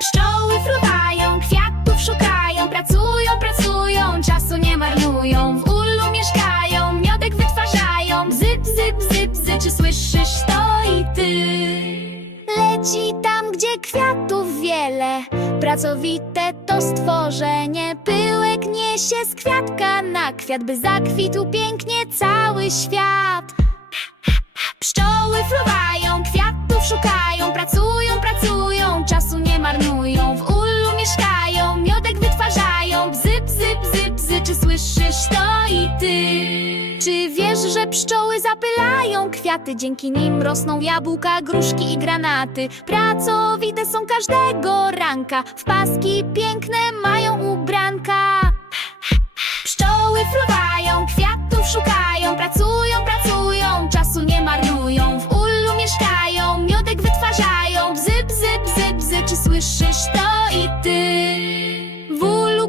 Pszczoły fruwają, kwiatów szukają, pracują, pracują, czasu nie marnują. W ulu mieszkają, miodek wytwarzają. Bzy, bzy, bzy, bzy, czy słyszysz to i ty? Leci tam, gdzie kwiatów wiele, pracowite to stworzenie. Pyłek niesie z kwiatka na kwiat, by zakwitł pięknie cały świat. Ty? Czy wiesz, że pszczoły zapylają kwiaty, dzięki nim rosną jabłka, gruszki i granaty? Pracowite są każdego ranka, w paski piękne mają ubranka. Pszczoły fruwają, kwiatów szukają, pracują, pracują, czasu nie marnują. W ulu mieszkają, miodek wytwarzają. Bzy, bzy, bzy, bzy, czy słyszysz to i ty?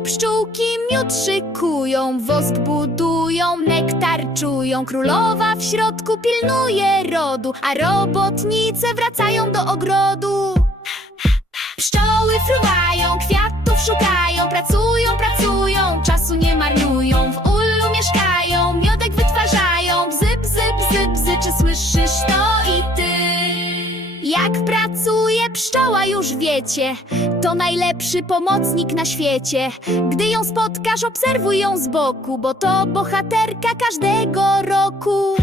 Pszczółki miód szykują, wosk budują, nektar czują. Królowa w środku pilnuje rodu, a robotnice wracają do ogrodu. Pszczoły fruwają, kwiatów szukają, pracują, pracują, czasu nie marnują. W ulu mieszkają, miodek wytwarzają. Bzy, bzy, bzy, bzy, czy słyszysz to i ty? Jak pracuje pszczoła już wiecie, to najlepszy pomocnik na świecie. Gdy ją spotkasz, obserwuj ją z boku, bo to bohaterka każdego roku.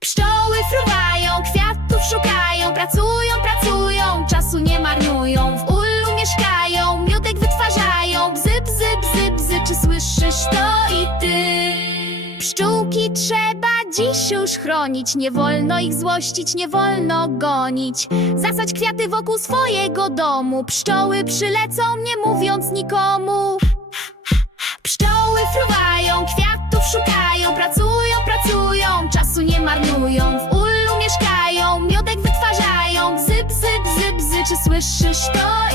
Pszczoły fruwają, kwiatów szukają, pracują, pracują, czasu nie marnują. W ulu mieszkają, miodek wytwarzają. Bzy, bzy, bzy, bzy, czy słyszysz to i ty? Pszczółki trzeba dziś już chronić, nie wolno ich złościć, nie wolno gonić. Zasadź kwiaty wokół swojego domu, pszczoły przylecą, nie mówiąc nikomu. Pszczoły fruwają, kwiatów szukają, pracują, pracują, czasu nie marnują. W ulu mieszkają, miodek wytwarzają. Bzy, bzy, bzy, bzy, czy słyszysz to?